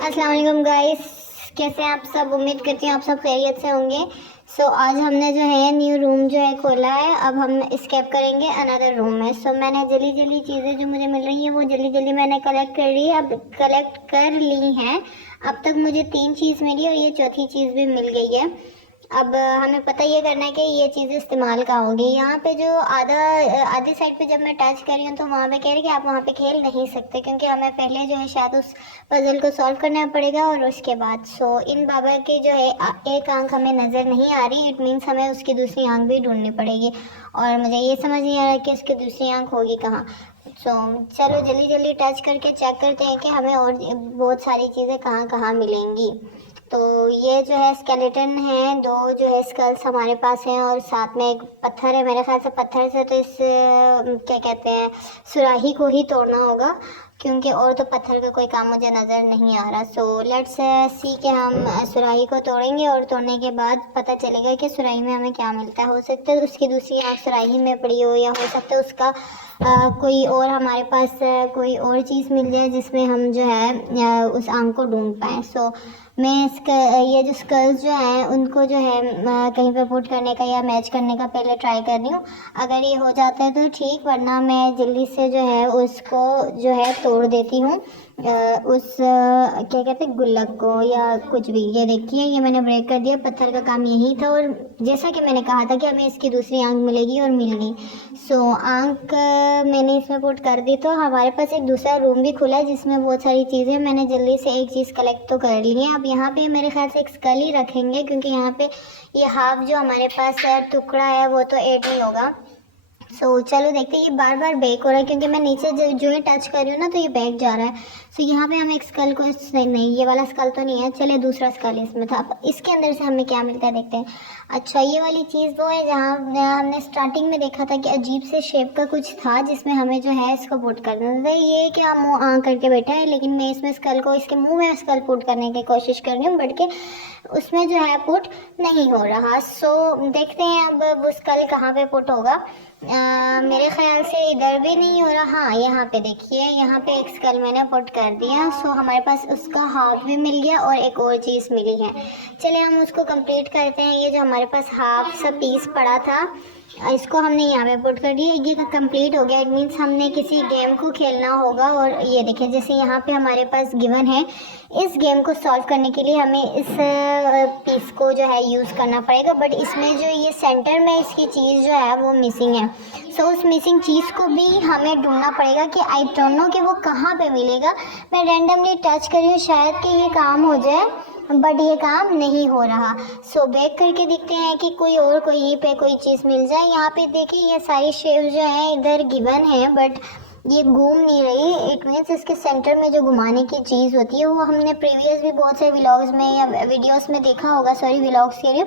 अस्सलाम वालेकुम गाइस, कैसे हैं आप सब। उम्मीद करती हूँ आप सब खैरियत से होंगे। आज हमने जो है न्यू रूम जो है खोला है। अब हम स्केप करेंगे अनदर रूम में। मैंने जल्दी जल्दी चीज़ें जो मुझे मिल रही हैं वो जल्दी जल्दी मैंने कलेक्ट कर ली, अब कलेक्ट कर ली हैं। अब तक मुझे 3 चीज़ मिली और ये चौथी चीज़ भी मिल गई है। अब हमें पता ये करना है कि ये चीज़ इस्तेमाल कहाँ होगी। यहाँ पे जो आधी साइड पे जब मैं टच कर रही हूँ तो वहाँ पे कह रही है कि आप वहाँ पे खेल नहीं सकते, क्योंकि हमें पहले जो है शायद उस पजल को सॉल्व करना पड़ेगा और उसके बाद इन बाबा की जो है एक आंख हमें नज़र नहीं आ रही। इट मीन्स हमें उसकी दूसरी आंख भी ढूंढनी पड़ेगी और मुझे ये समझ नहीं आ रहा कि उसकी दूसरी आंख होगी कहाँ। चलो जल्दी जल्दी टच करके चेक करते हैं कि हमें और बहुत सारी चीज़ें कहाँ कहाँ मिलेंगी। तो ये जो है स्केलेटन है, 2 जो है स्कल्स हमारे पास हैं और साथ में एक पत्थर है। मेरे ख्याल से पत्थर से तो इस क्या कहते हैं सुराही को ही तोड़ना होगा, क्योंकि और तो पत्थर का कोई काम मुझे नज़र नहीं आ रहा। लेट्स सी कि हम सुराही को तोड़ेंगे और तोड़ने के बाद पता चलेगा कि सुराही में हमें क्या मिलता है। हो सकता है उसकी दूसरी आँख सुराही में पड़ी हो, या हो सकता है उसका कोई और हमारे पास कोई और चीज़ मिल जाए जिसमें हम जो है उस आंख को ढूंढ पाएँ। मैं ये जो स्कल्स जो हैं उनको जो है कहीं पे पुट करने का या मैच करने का पहले ट्राई कर रही हूँ। अगर ये हो जाता है तो ठीक, वरना मैं जल्दी से जो है उसको जो है तोड़ देती हूँ क्या कहते हैं गुल्लक को या कुछ भी। ये देखिए ये मैंने ब्रेक कर दिया। पत्थर का काम यही था और जैसा कि मैंने कहा था कि हमें इसकी दूसरी आंख मिलेगी और मिल गई। आंख मैंने इसमें पुट कर दी। तो हमारे पास एक दूसरा रूम भी खुला है जिसमें बहुत सारी चीज़ें मैंने जल्दी से एक चीज़ कलेक्ट तो कर ली है। अब यहाँ पे मेरे ख्याल से एक स्कल ही रखेंगे, क्योंकि यहाँ पे ये हाफ जो हमारे पास टुकड़ा है वो तो ऐड नहीं होगा। चलो देखते हैं। ये बार बार बैक हो रहा है क्योंकि मैं नीचे जो है टच कर रही हूँ ना, तो ये बैक जा रहा है। यहाँ पे हम एक स्कल को नहीं, ये वाला स्कल तो नहीं है, चले दूसरा स्कल इसमें था। अब इसके अंदर से हमें क्या मिलता है देखते हैं। अच्छा, ये वाली चीज़ वो है जहाँ हमने स्टार्टिंग में देखा था कि अजीब से शेप का कुछ था जिसमें हमें जो है इसको पुट करना था। ये क्या मुँह करके बैठा है, लेकिन मैं इसमें स्कल को इसके मुँह में स्कल पुट करने की कोशिश कर रही हूँ, बट के उसमें जो है पुट नहीं हो रहा। देखते हैं अब वो स्कल कहाँ पे पुट होगा। मेरे ख्याल से इधर भी नहीं हो रहा। हाँ, यहाँ पे देखिए, यहाँ पे एक स्कल मैंने पुट कर दिया। हमारे पास उसका हाफ भी मिल गया और एक और चीज़ मिली है। चले हम उसको कंप्लीट करते हैं। ये जो हमारे पास हाफ सा पीस पड़ा था इसको हमने यहाँ पे पुट कर दिया। ये कंप्लीट हो गया। इट मीन्स हमने किसी गेम को खेलना होगा। और ये देखिए जैसे यहाँ पे हमारे पास गिवन है, इस गेम को सॉल्व करने के लिए हमें इस पीस को जो है यूज़ करना पड़ेगा, बट इसमें जो ये सेंटर में इसकी चीज़ जो है वो मिसिंग है। उस मिसिंग चीज़ को भी हमें ढूंढना पड़ेगा कि आई डोंट नो कि वो कहाँ पे मिलेगा। मैं रैंडमली टच कर रही हूँ शायद कि ये काम हो जाए, बट ये काम नहीं हो रहा। बैक करके देखते हैं कि कोई यहीं पे कोई चीज़ मिल जाए। यहाँ पे देखिए ये सारी शेप जो है इधर गिवन है, बट ये घूम नहीं रही। इट मीन्स इसके सेंटर में जो घुमाने की चीज़ होती है वो हमने प्रीवियस भी बहुत से व्लॉग्स में या वीडियोस में देखा होगा। सॉरी, व्लॉग्स के लिए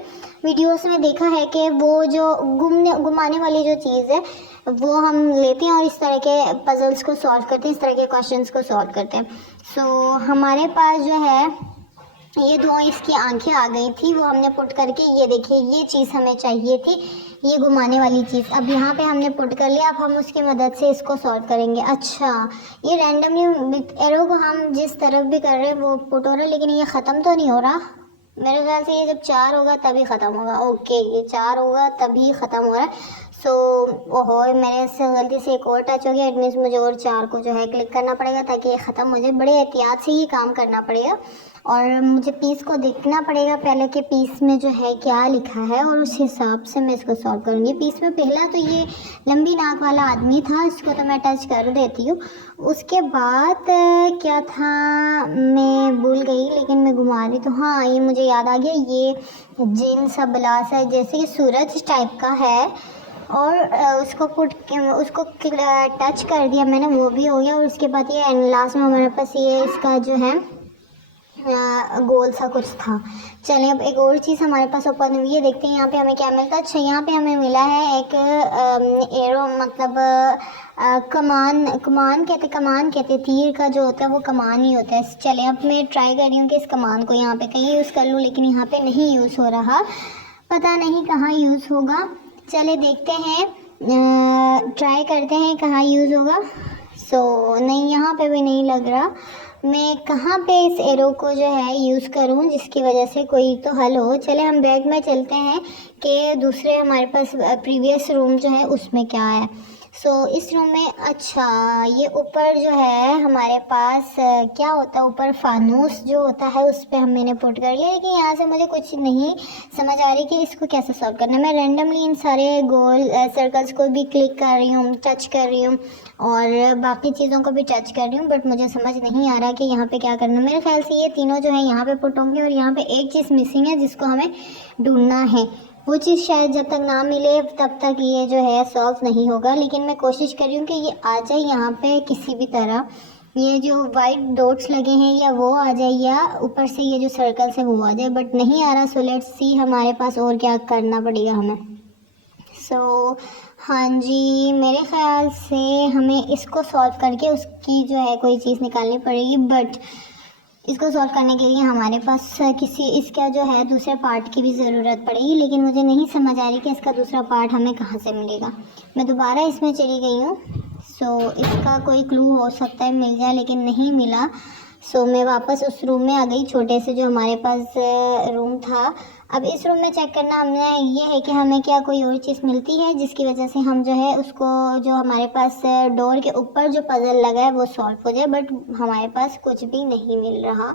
वीडियोस में देखा है कि वो जो घुमाने वाली जो चीज़ है वो हम लेते हैं और इस तरह के पजल्स को सॉल्व करते हैं, इस तरह के क्वेश्चंस को सॉल्व करते हैं। हमारे पास जो है ये 2 इसकी आंखें आ गई थी, वो हमने पुट करके ये देखिए ये चीज़ हमें चाहिए थी, ये घुमाने वाली चीज़। अब यहाँ पे हमने पुट कर लिया। अब हम उसकी मदद से इसको सॉल्व करेंगे। अच्छा, ये रैंडमली एरो को हम जिस तरफ भी कर रहे हैं वो पुट हो रहा है, लेकिन ये ख़त्म तो नहीं हो रहा। मेरे ख्याल से ये जब 4 होगा तभी ख़त्म होगा। ओके, ये 4 होगा तभी ख़त्म हो रहा है। ओहो, मेरे से गलती से एक और टच हो गया। इट मीन्स मुझे और 4 को जो है क्लिक करना पड़ेगा ताकि ये ख़त्म हो जाए। बड़े एहतियात से ये काम करना पड़ेगा और मुझे पीस को देखना पड़ेगा पहले कि पीस में जो है क्या लिखा है, और उस हिसाब से मैं इसको सॉल्व करूँगी। पीस में पहला तो ये लंबी नाक वाला आदमी था, इसको तो मैं टच कर देती हूँ। उसके बाद क्या था मैं भूल गई, लेकिन मैं घुमा रही तो हाँ ये मुझे याद आ गया। ये जिन सा बलास है, जैसे कि सूरज टाइप का है, और उसको टच कर दिया मैंने, वो भी हो गया। और उसके बाद ये लास्ट में हमारे पास ये इसका जो है गोल सा कुछ था। चलिए अब एक और चीज़ हमारे पास ओपन हुई है, देखते हैं यहाँ पे हमें क्या मिलता है। अच्छा, यहाँ पे हमें मिला है एक एरो, मतलब कमान कहते तीर का जो होता है वो कमान ही होता है। चलिए अब मैं ट्राई कर रही हूँ कि इस कमान को यहाँ पे कहीं यूज़ कर लूँ, लेकिन यहाँ पे नहीं यूज़ हो रहा, पता नहीं कहाँ यूज़ होगा। चले देखते हैं, ट्राई करते हैं कहाँ यूज़ होगा। सो नहीं, यहाँ पे भी नहीं लग रहा। मैं कहाँ पे इस एरो को जो है यूज़ करूँ जिसकी वजह से कोई तो हल हो। चले हम बैग में चलते हैं कि दूसरे हमारे पास प्रीवियस रूम जो है उसमें क्या है। सो इस रूम में, अच्छा ये ऊपर जो है हमारे पास क्या होता है, ऊपर फानूस जो होता है उस पर मैंने पुट कर लिया, लेकिन यहाँ से मुझे कुछ नहीं समझ आ रही कि इसको कैसे सॉल्व करना है। मैं रैंडमली इन सारे गोल सर्कल्स को भी क्लिक कर रही हूँ, टच कर रही हूँ और बाकी चीज़ों को भी टच कर रही हूँ, बट मुझे समझ नहीं आ रहा कि यहाँ पे क्या करना है। मेरे ख्याल से ये तीनों जो है यहाँ पे पुट होंगे और यहाँ पे एक चीज़ मिसिंग है जिसको हमें ढूंढना है। वो चीज़ शायद जब तक ना मिले तब तक ये जो है सॉल्व नहीं होगा, लेकिन मैं कोशिश कर रही हूँ कि ये आ जाए यहाँ पे किसी भी तरह। ये जो वाइट डॉट्स लगे हैं या वो आ जाए या ऊपर से ये जो सर्कल्स है वो आ जाए, बट नहीं आ रहा। सो लेट्स सी हमारे पास और क्या करना पड़ेगा हमें। सो हाँ जी, मेरे ख्याल से हमें इसको सॉल्व करके उसकी जो है कोई चीज़ निकालनी पड़ेगी, बट इसको सॉल्व करने के लिए हमारे पास किसी इसका जो है दूसरे पार्ट की भी ज़रूरत पड़ेगी, लेकिन मुझे नहीं समझ आ रही कि इसका दूसरा पार्ट हमें कहाँ से मिलेगा। मैं दोबारा इसमें चली गई हूँ। सो इसका कोई क्लू हो सकता है मिल जाए, लेकिन नहीं मिला। सो मैं वापस उस रूम में आ गई, छोटे से जो हमारे पास रूम था। अब इस रूम में चेक करना हमने ये है कि हमें क्या कोई और चीज़ मिलती है जिसकी वजह से हम जो है उसको, जो हमारे पास डोर के ऊपर जो पज़ल लगा है वो सॉल्व हो जाए, बट हमारे पास कुछ भी नहीं मिल रहा।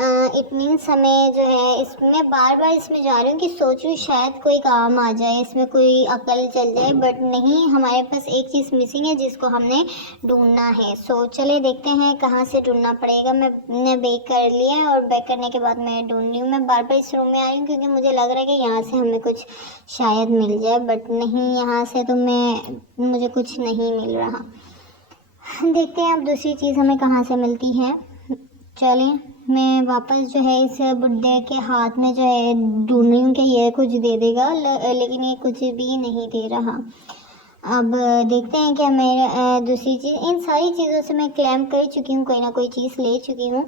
इट मीन्स हमें जो है इसमें बार बार इसमें जा रही हूँ कि सोच रही हूँ शायद कोई काम आ जाए, इसमें कोई अकल चल जाए, बट नहीं, हमारे पास एक चीज़ मिसिंग है जिसको हमने ढूंढना है। सो चले देखते हैं कहाँ से ढूंढना पड़ेगा। मैंने बेक कर लिया है और बेक करने के बाद मैं ढूंढ रही हूँ। मैं बार बार इस रूम में आ रही हूँ क्योंकि मुझे लग रहा है कि यहाँ से हमें कुछ शायद मिल जाए, बट नहीं, यहाँ से तो मुझे कुछ नहीं मिल रहा। देखते हैं अब दूसरी चीज़ हमें कहाँ से मिलती है। चलें, मैं वापस जो है इस बुड्ढे के हाथ में जो है ढूंढ रही हूँ कि ये कुछ दे देगा, लेकिन ये कुछ भी नहीं दे रहा। अब देखते हैं कि मैं दूसरी चीज़, इन सारी चीज़ों से मैं क्लेम कर चुकी हूँ, कोई ना कोई चीज़ ले चुकी हूँ,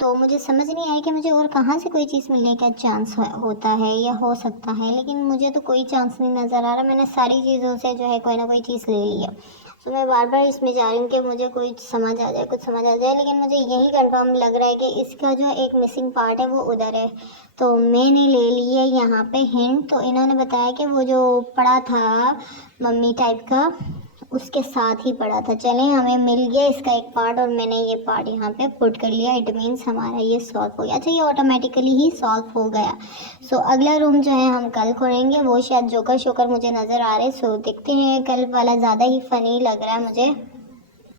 तो मुझे समझ नहीं आया कि मुझे और कहाँ से कोई चीज़ मिलने का चांस होता है या हो सकता है, लेकिन मुझे तो कोई चांस नहीं नज़र आ रहा। मैंने सारी चीज़ों से जो है कोई ना कोई चीज़ ले ली है। तो मैं बार बार इसमें जा रही हूँ कि मुझे कुछ समझ आ जाए, कुछ समझ आ जाए, लेकिन मुझे यही कंफर्म लग रहा है कि इसका जो एक मिसिंग पार्ट है वो उधर है। तो मैंने ले ली है यहाँ पे हिंट। तो इन्होंने बताया कि वो जो पड़ा था मम्मी टाइप का, उसके साथ ही पड़ा था। चलें, हमें मिल गया इसका एक पार्ट और मैंने ये पार्ट यहाँ पे पुट कर लिया। इट मीन्स हमारा ये सॉल्व हो गया। अच्छा, ये ऑटोमेटिकली ही सॉल्व हो गया। सो अगला रूम जो है हम कल खोलेंगे, वो शायद जोकर शोकर मुझे नज़र आ रहे। सो देखते हैं, कल वाला ज़्यादा ही फ़नी लग रहा है मुझे।